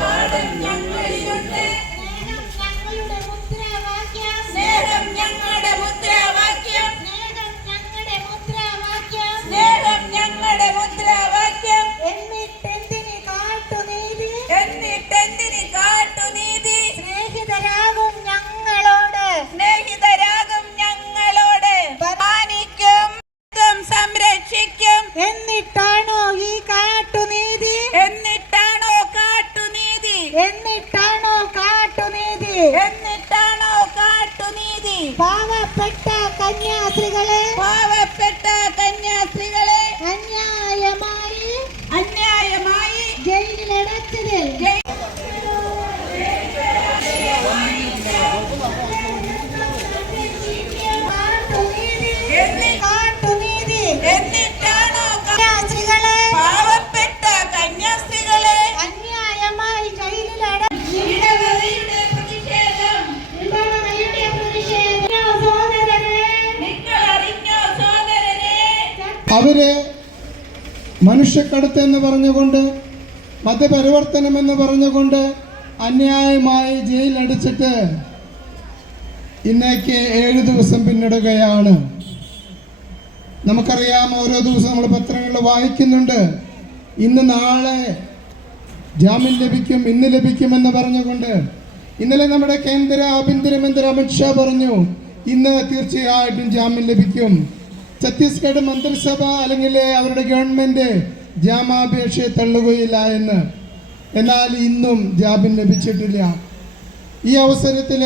பாடல் എന്നിട്ടാണോ കാട്ടുനീതി? എന്നിട്ടാണോ കാട്ടുനീതി? പാവപ്പെട്ട കന്യാസ്ത്രീകളെ? പാവപ്പെട്ട അവർ മനുഷ്യക്കടത്ത് എന്ന് പറഞ്ഞുകൊണ്ട് മതപരിവർത്തനം എന്ന് പറഞ്ഞുകൊണ്ട് അന്യായമായി ജയിലടിച്ചിട്ട് ഇന്നേക്ക് ഏഴ് ദിവസം പിന്നിടുകയാണ്. നമുക്കറിയാം ഓരോ ദിവസം നമ്മൾ പത്രങ്ങളിൽ വായിക്കുന്നുണ്ട്. ഇന്ന് നാളെ ജാമ്യം ലഭിക്കും ഇന്ന് ലഭിക്കുമെന്ന് പറഞ്ഞുകൊണ്ട്. ഇന്നലെ നമ്മുടെ കേന്ദ്ര ആഭ്യന്തരമന്ത്രി അമിത്ഷാ പറഞ്ഞു ഇന്ന് തീർച്ചയായിട്ടും ജാമ്യം ലഭിക്കും. ഛത്തീസ്ഗഡ് മന്ത്രിസഭ അല്ലെങ്കിൽ അവരുടെ ഗവൺമെന്റ് ജാമാപേക്ഷയെ തള്ളുകയില്ല എന്ന്. എന്നാൽ ഇന്നും ജാമ്യം ലഭിച്ചിട്ടില്ല. ഈ അവസരത്തിൽ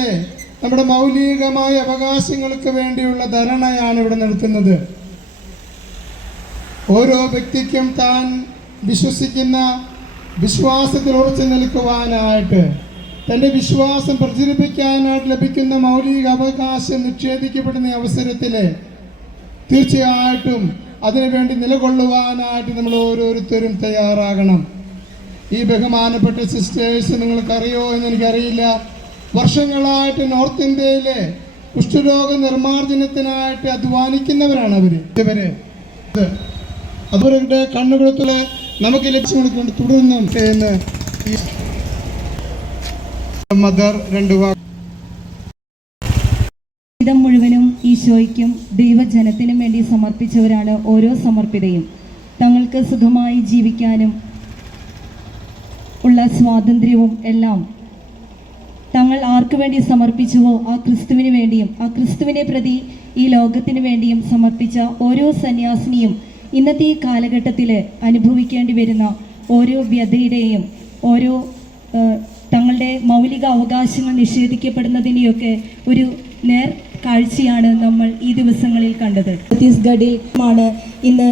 നമ്മുടെ മൗലികമായ അവകാശങ്ങൾക്ക് വേണ്ടിയുള്ള ധരണയാണ് ഇവിടെ നടത്തുന്നത്. ഓരോ വ്യക്തിക്കും താൻ വിശ്വസിക്കുന്ന വിശ്വാസത്തിൽ ഉറച്ചു നിൽക്കുവാനായിട്ട് തന്റെ വിശ്വാസം പ്രചരിപ്പിക്കാനായിട്ട് ലഭിക്കുന്ന മൗലിക അവകാശം നിഷേധിക്കപ്പെടുന്ന അവസരത്തിൽ തീർച്ചയായിട്ടും അതിനുവേണ്ടി നിലകൊള്ളുവാനായിട്ട് നമ്മൾ ഓരോരുത്തരും തയ്യാറാകണം. ഈ ബഹുമാനപ്പെട്ട സിസ്റ്റേഴ്സ് നിങ്ങൾക്കറിയോ എന്ന് എനിക്കറിയില്ല. വർഷങ്ങളായിട്ട് നോർത്ത് ഇന്ത്യയിലെ കുഷ്ഠരോഗ നിർമ്മാർജനത്തിനായിട്ട് അധ്വാനിക്കുന്നവരാണ് അവർ. ഇവർ അവരുടെ കണ്ണുകളത്തിൽ നമുക്ക് ലക്ഷ്യമെടുക്കൊണ്ട് തുടർന്നും എന്ന് ഈ മദർ രണ്ടു വാക്ക് ജീവിതം മുഴുവനും ഈശോയ്ക്കും ദൈവജനത്തിനും വേണ്ടി സമർപ്പിച്ചവരാണ് ഓരോ സമർപ്പിതയും. തങ്ങൾക്ക് സുഖമായി ജീവിക്കാനും ഉള്ള സ്വാതന്ത്ര്യവും എല്ലാം തങ്ങൾ ആർക്കു വേണ്ടി സമർപ്പിച്ചുവോ ആ ക്രിസ്തുവിന് വേണ്ടിയും ആ ക്രിസ്തുവിനെ പ്രതി ഈ ലോകത്തിന് വേണ്ടിയും സമർപ്പിച്ച ഓരോ സന്യാസിനിയും ഇന്നത്തെ ഈ കാലഘട്ടത്തിൽ അനുഭവിക്കേണ്ടി വരുന്ന ഓരോ വ്യതയുടെയും ഓരോ തങ്ങളുടെ മൗലിക അവകാശങ്ങൾ നിഷേധിക്കപ്പെടുന്നതിനെയൊക്കെ ഒരു നേർ കാഴ്ചയാണ് നമ്മൾ ഈ ദിവസങ്ങളിൽ കണ്ടത്. ഛത്തീസ്ഗഡിൽ ആണ് ഇന്ന്